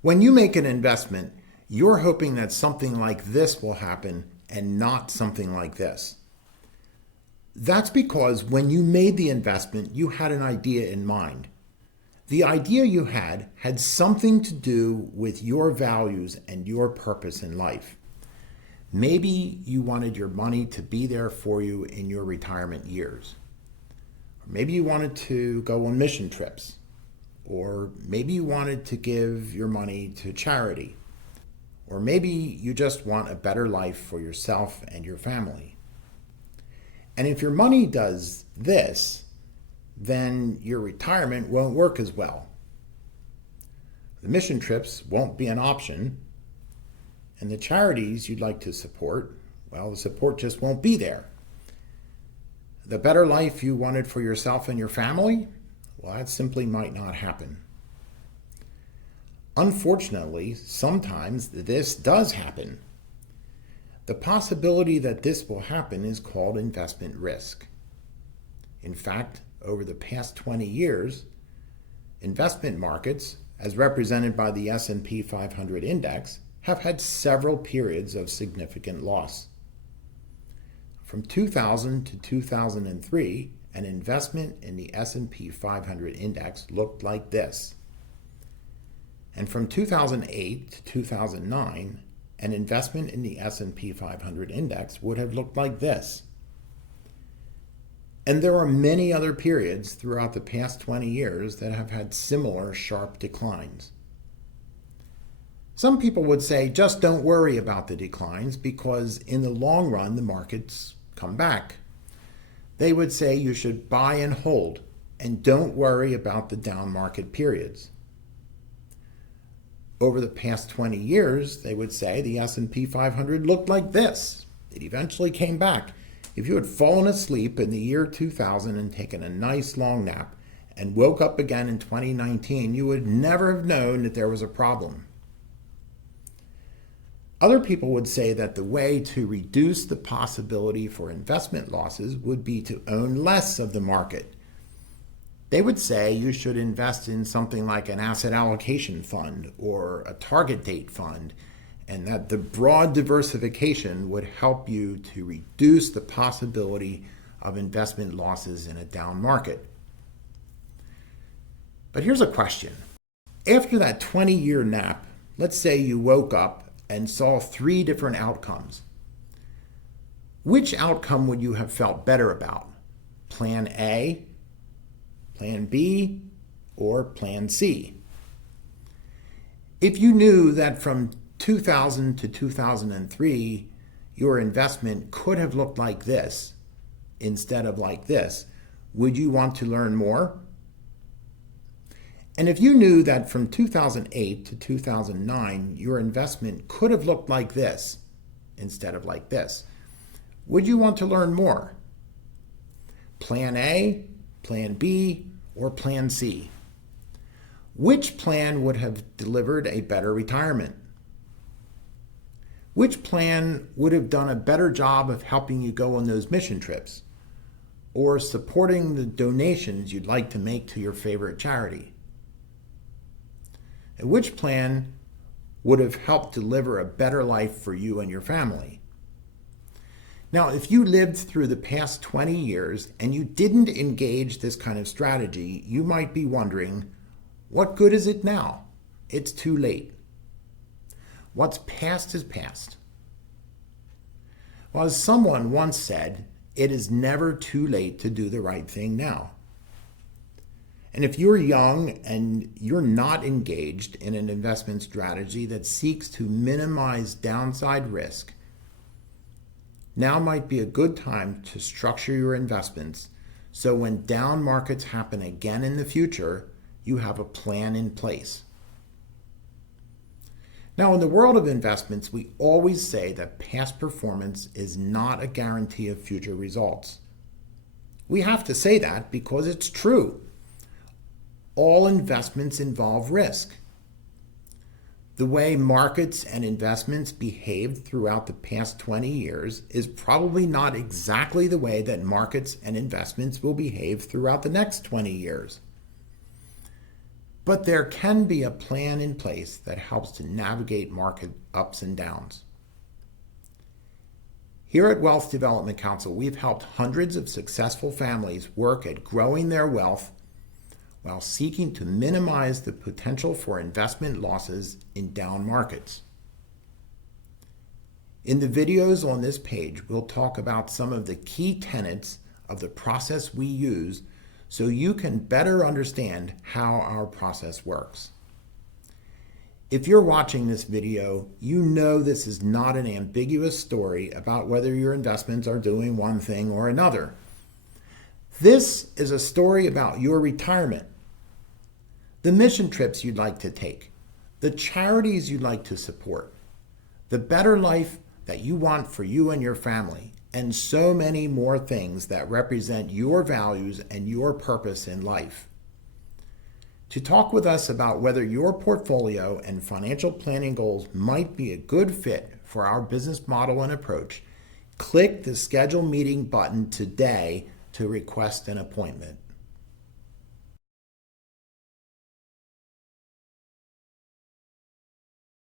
When you make an investment, you're hoping that something like this will happen and not something like this. That's because when you made the investment, you had an idea in mind. The idea you had something to do with your values and your purpose in life. Maybe you wanted your money to be there for you in your retirement years. Or maybe you wanted to go on mission trips. Or maybe you wanted to give your money to charity. Or maybe you just want a better life for yourself and your family. And if your money does this, then your retirement won't work as well. The mission trips won't be an option, and the charities you'd like to support, well, the support just won't be there. The better life you wanted for yourself and your family, well, that simply might not happen. Unfortunately, sometimes this does happen. The possibility that this will happen is called investment risk. In fact, over the past 20 years, investment markets, as represented by the S&P 500 index, have had several periods of significant loss. From 2000 to 2003, an investment in the S&P 500 index looked like this. And from 2008 to 2009, an investment in the S&P 500 index would have looked like this. And there are many other periods throughout the past 20 years that have had similar sharp declines. Some people would say, just don't worry about the declines because in the long run, the markets come back. They would say you should buy and hold and don't worry about the down market periods. Over the past 20 years, they would say the S&P 500 looked like this. It eventually came back. If you had fallen asleep in the year 2000 and taken a nice long nap and woke up again in 2019, you would never have known that there was a problem. Other people would say that the way to reduce the possibility for investment losses would be to own less of the market. They would say you should invest in something like an asset allocation fund or a target date fund, and that the broad diversification would help you to reduce the possibility of investment losses in a down market. But here's a question. After that 20-year nap, let's say you woke up and saw 3 different outcomes. Which outcome would you have felt better about? Plan A, Plan B, or Plan C? If you knew that from 2000 to 2003, your investment could have looked like this instead of like this, would you want to learn more? And if you knew that from 2008 to 2009, your investment could have looked like this instead of like this, would you want to learn more? Plan A, Plan B, or Plan C? Which plan would have delivered a better retirement? Which plan would have done a better job of helping you go on those mission trips or supporting the donations you'd like to make to your favorite charity? And which plan would have helped deliver a better life for you and your family? Now, if you lived through the past 20 years and you didn't engage this kind of strategy, you might be wondering, what good is it now? It's too late. What's past is past. Well, as someone once said, it is never too late to do the right thing now. And if you're young and you're not engaged in an investment strategy that seeks to minimize downside risk, now might be a good time to structure your investments so when down markets happen again in the future, you have a plan in place. Now, in the world of investments, we always say that past performance is not a guarantee of future results. We have to say that because it's true. All investments involve risk. The way markets and investments behaved throughout the past 20 years is probably not exactly the way that markets and investments will behave throughout the next 20 years. but there can be a plan in place that helps to navigate market ups and downs. Here at Wealth Development Council, we've helped hundreds of successful families work at growing their wealth while seeking to minimize the potential for investment losses in down markets. In the videos on this page, we'll talk about some of the key tenets of the process we use so you can better understand how our process works. If you're watching this video, you know this is not an ambiguous story about whether your investments are doing one thing or another. This is a story about your retirement, the mission trips you'd like to take, the charities you'd like to support, the better life that you want for you and your family, and so many more things that represent your values and your purpose in life. To talk with us about whether your portfolio and financial planning goals might be a good fit for our business model and approach, click the Schedule Meeting button today to request an appointment.